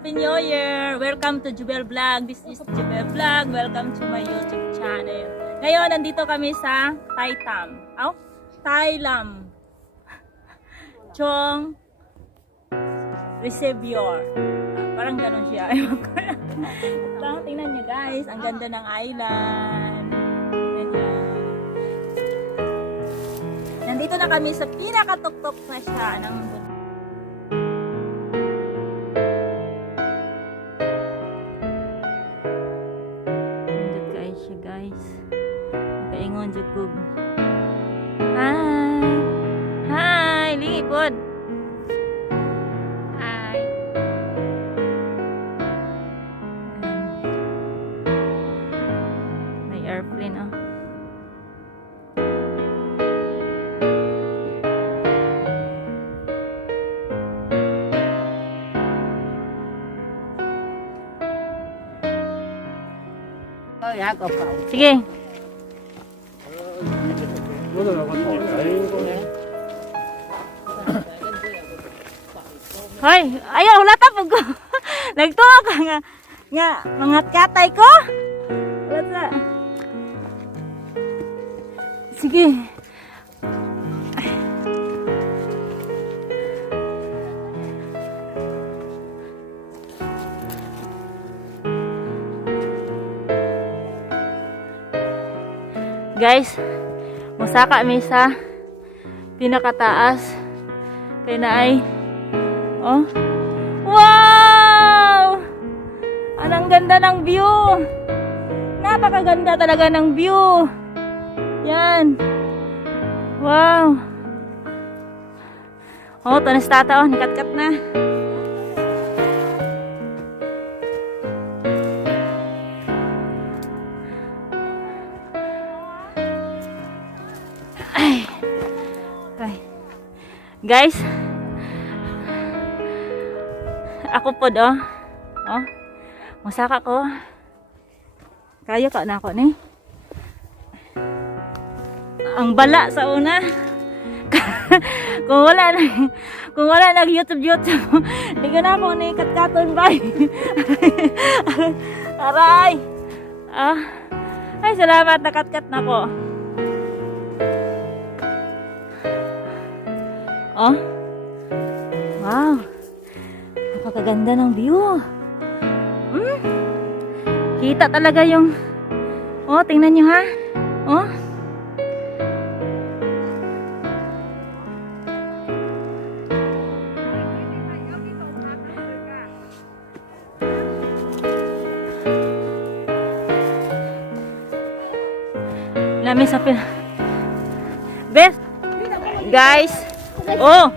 Happy New Year! Welcome to Jubel Vlog. This is Jubel Vlog. Welcome to my YouTube channel. Ngayon, nandito kami sa Thailam. Chong Reservoir. Parang ganun siya. Tingnan nyo guys. Ang ganda ng island. Tingnan nyo. Nandito na kami sa pinakatuktok na siya ng guys. Kaingon jukog. Hi. Hi, lipod. Hi. May airplane oh. Sige. Hoy, ayaw wala ta pag nagtuwa ka nga mga katay ko. Wala. Sige. Guys, musaka kami sa pinakataas kay naay. Oh. Wow! Anong ganda ng view. Napakaganda talaga ng view. Yan. Wow. Oh, tanis tata oh, nikat-kat na. Guys, ako po oh, masaka ko. Kaya ka na ako ni. Ang bala sa una. kung wala nag YouTube, di ka na ako ni katkaton ba? Aray. Ay salamat nakatkat na ko. Oh. Wow. Napakaganda ng view. Kita talaga yung oh, tingnan nyo ha. Oh. Lami sa pin. Best. Guys. Oh.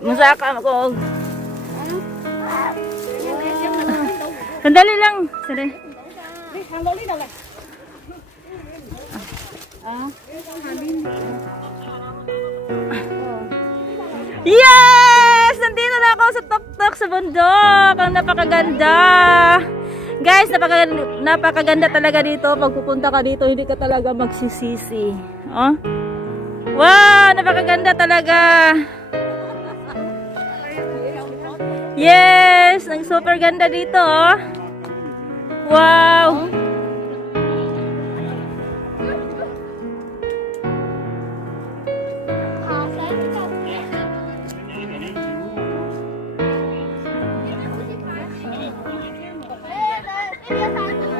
Masaka ako. Sandali lang. Sandali. Yes! Nandito na ako sa tuktok sa bundok. Ang napakaganda. Guys, napakaganda talaga dito. Pag pupunta ka dito, hindi ka talaga magsisisi. Oh? Wow, napakaganda talaga. Yes, ang super ganda dito, oh. Wow.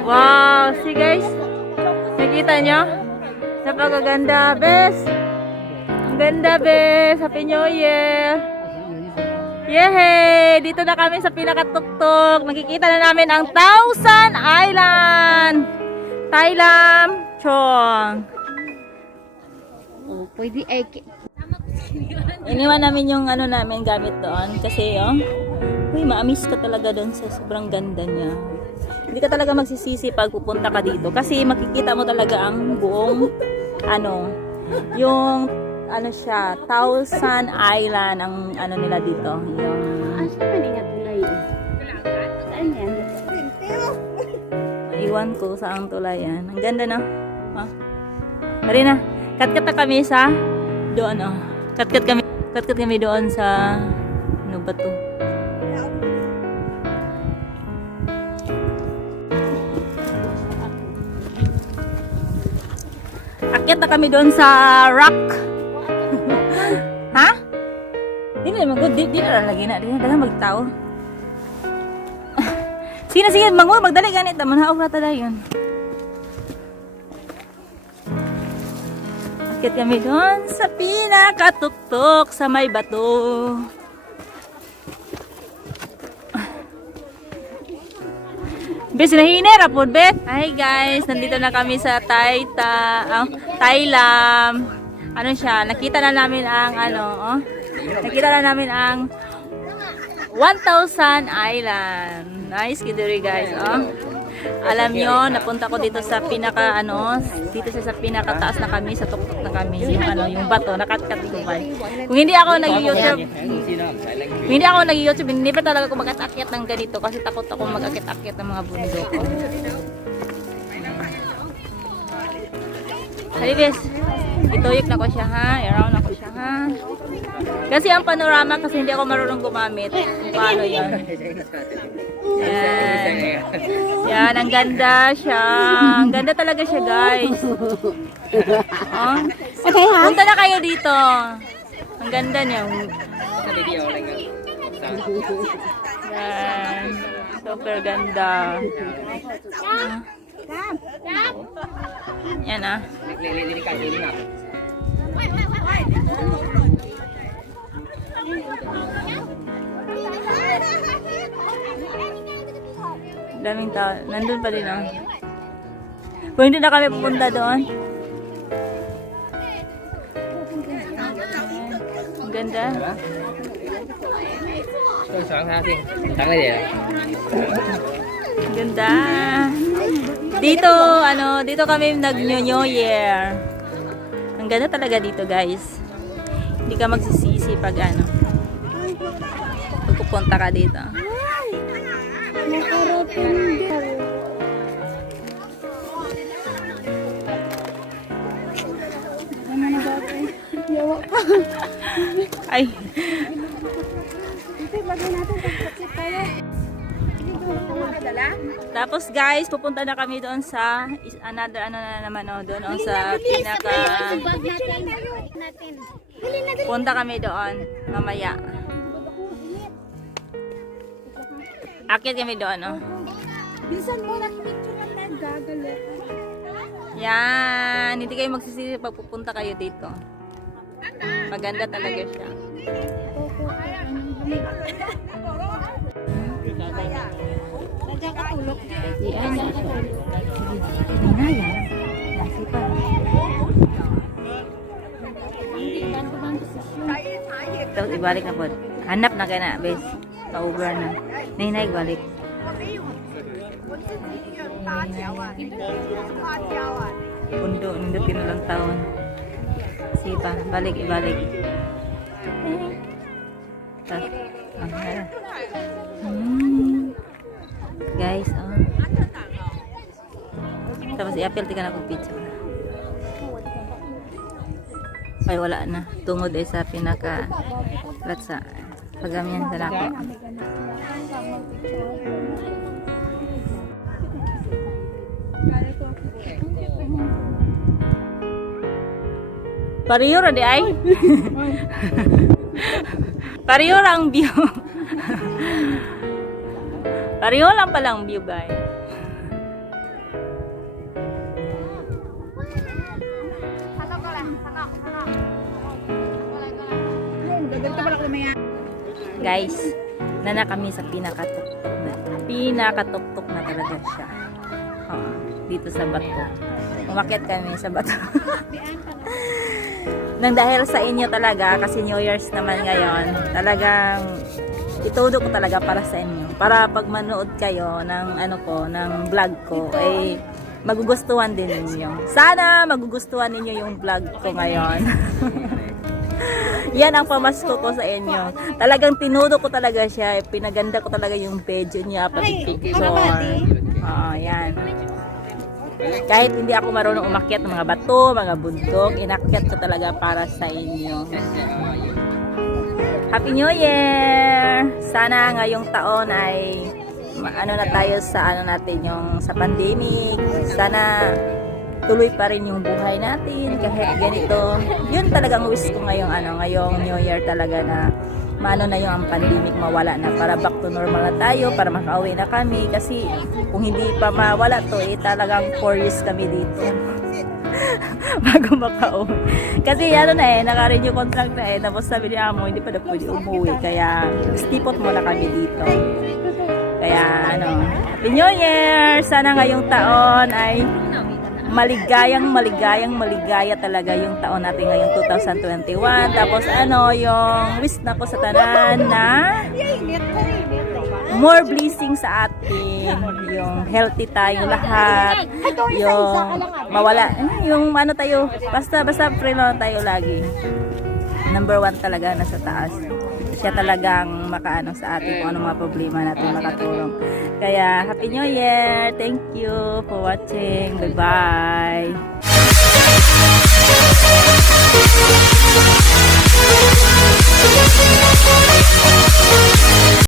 Wow, see guys. Nakita nyo? Napakaganda, bes. Ang ganda, bes. Happy New Year. Yehey! Dito na kami sa pinakatuktok. Nakikita na namin ang Thousand Island. Thailam, Chong. Oh, pwede ay iniwan namin yung ano namin gamit doon kasi maamis ka talaga doon sa sobrang ganda niya. Hindi ka talaga magsisisi pag pupunta ka dito kasi makikita mo talaga ang buong yung siya, Thousand Island ang nila dito. Yung saan nga tulay? Saan yan? iwan ko sa ang tulay yan. Ang ganda na. Marina, kat kami sa doon Kat kami doon sa Ano ba to? Akyat na kami doon sa rock. Ha? Di na magod, di na lagi na. Di na dalang magtao. Sige, sige, mango, magdali ganit. Manhaog na tada yun. Akyat kami doon sa pinakatuktok sa may bato. Bes, nahinera po, Bet. Hi guys, nandito na kami sa Thailam. Ano siya, nakita na namin ang nakita na namin ang 1,000 Island. Nice kidiri guys, Alam nyo, napunta ko dito sa pinaka dito siya sa pinakataas na kami, sa tuktok na kami, yung bato, nakatkat ko ba. Kung hindi ako nag-YouTube, hindi pa talaga ako mag-akyat ng ganito kasi takot ako mag-akyat-akyat ng mga bundok. Halibes, ituyok na ko siya ha, i-round na ko siya ha. Kasi ang panorama, kasi hindi ako marunong gumamit. Kung paano yan. Yan. Yan, ang ganda siya. Ang ganda talaga siya, guys. Punta na kayo dito. Ang ganda niya. Yan. Super ganda. Yan daming tao. Nandun pa din Kung hindi na kami pupunta doon. Ang ganda. Ang ganda. Dito, dito kami nag-New Year. Ang ganda talaga dito, guys. Hindi ka magsisisi pag pupunta ka dito. Ay. Tapos guys, pupunta na kami doon sa another doon sa pinaka punta kami doon mamaya. Akit kami doon, Bisan mo na picture na nagagalit. Yan, hindi kayo magsisisi pag pupunta kayo dito. Maganda talaga siya. Nandiyan ka tulog. Tapos ibalik na po. Hanap na kayo na, bes. Pa-over na. Nahinay, balik. Pundo, nindutin na lang taon. Sipa, balik, ibalik. Tapos, guys, tapos i-apel tika na kong picture. Ay, wala na. Tungod ay sa pinaka latsa. Pagamihan sa lako. Pariyo ra di ay. Pariyo ra ang view. Pariyo lang pala ang view, guys. Guys, nana kami sa pinakatuktok na. Pinakatuktok na talaga siya. Dito sa bato. Umakyat kami sa bato. Nang dahil sa inyo talaga, kasi New Year's naman ngayon, talagang itudo ko talaga para sa inyo. Para pag manood kayo ng ng vlog ko, ay magugustuhan din ninyo. Sana magugustuhan ninyo yung vlog ko ngayon. Yan ang pamasko ko sa inyo. Talagang tinudo ko talaga siya. Pinaganda ko talaga yung page niya. Pati picture. Yan. Kahit hindi ako marunong umakyat ng mga bato, mga bundok, inakyat ko talaga para sa inyo. Happy New Year! Sana ngayong taon ay ano na tayo sa ano natin yung sa pandemic. Sana tuloy pa rin yung buhay natin kahit ganito. Yun talagang wish ko ngayong New Year talaga na maano na yung ang pandemic mawala na para back to normal na tayo para makauwi na kami kasi kung hindi pa mawala to talagang 4 years kami dito. Bago makauwi. Kasi naka-renew contract na tapos sabi ni Amo, hindi pa na pwede umuwi. Kaya, stipot muna kami dito. Kaya, Happy New Year! Sana ngayong taon ay maligaya talaga yung taon natin ngayong 2021. Tapos, yung wish na ko sa tanan na more blessing sa atin, yung healthy tayo lahat, yung mawala, yung tayo, basta friend lang tayo lagi. Number 1 talaga nasa taas. Siya talagang makaano sa atin kung anong mga problema natin makatulong. Kaya Happy New Year! Thank you for watching. Bye-bye!